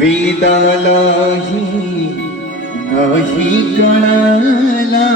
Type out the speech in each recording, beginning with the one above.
वेदालाही नाही कळला.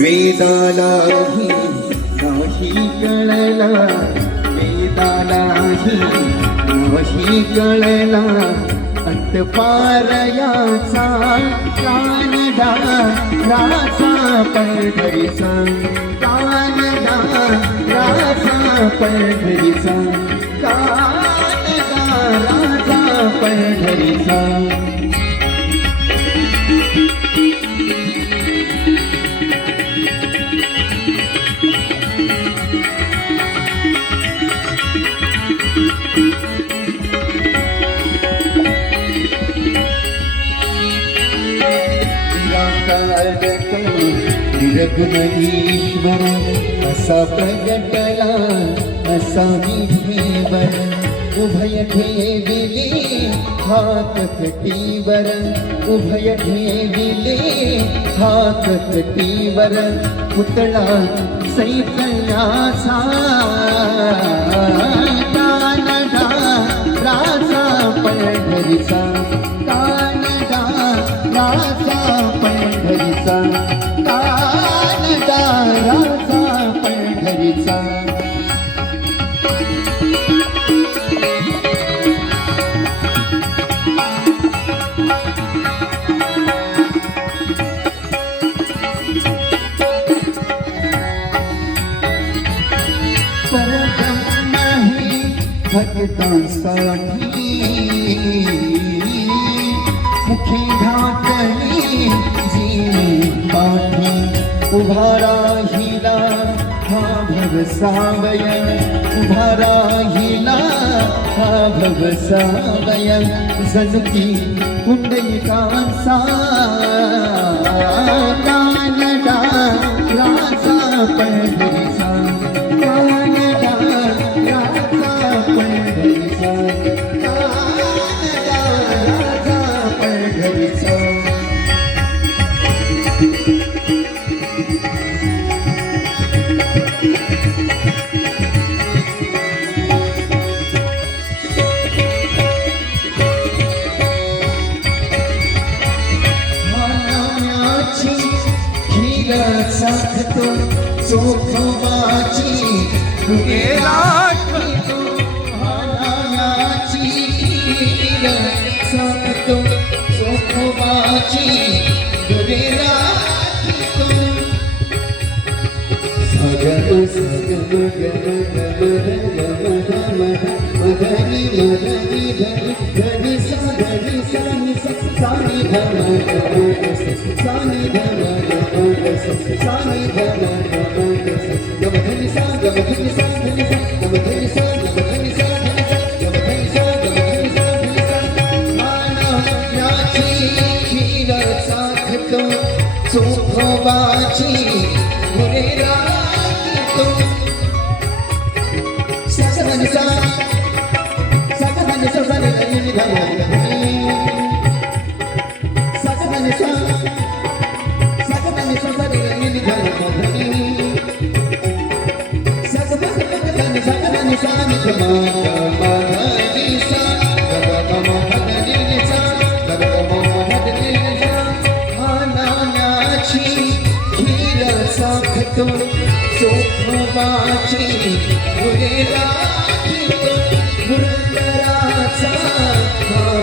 वेदालाही नाही कळला. वेदालाही नाही कळला. अंतपारयाचा कानडा राजा पडसा कानडा राजा पंढरीचा रघुमनीश्वर असा प्रगटला असा विधीवर उभय ठेविली हात कटीवर उभय ठेविली हात कटीवर पुतळा सैकल्याचा کرتم نہیں حق دان سا ٹھی مکھے सावयन सावय उभा राहिला हा भव सावयन सजती कुंडलिकांचा. कानडा राजा पंढरीचा कानडा राजा पंढरीचा कानडा राजा पंढरीचा साखतो चोखोबाची गेला मानाची खीर साखतो चोखोबाची गुरेला सगळ सगळ गम गम गम गम मधनी मधनी धनी धनी सा धनी सा नि सा सानी धम धम सगळं सा चोखोबाची गुरेला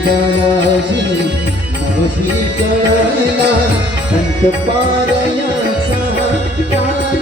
वेदनाजी नवशी कळला अंत पारयाचा कानडा